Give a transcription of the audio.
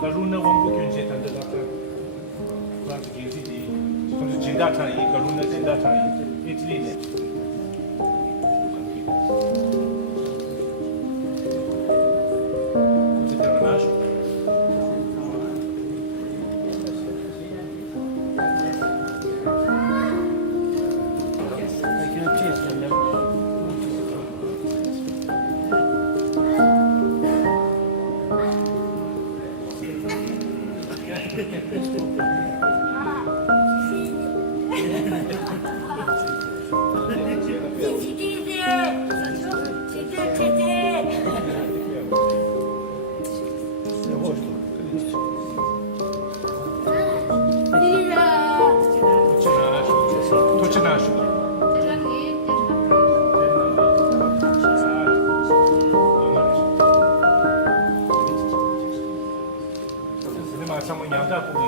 Karuna wambu kyunje tanda daka. Bak gezi di. Konu cinda tani, Karuna cinda tani. Italy ne. Sama yanda bu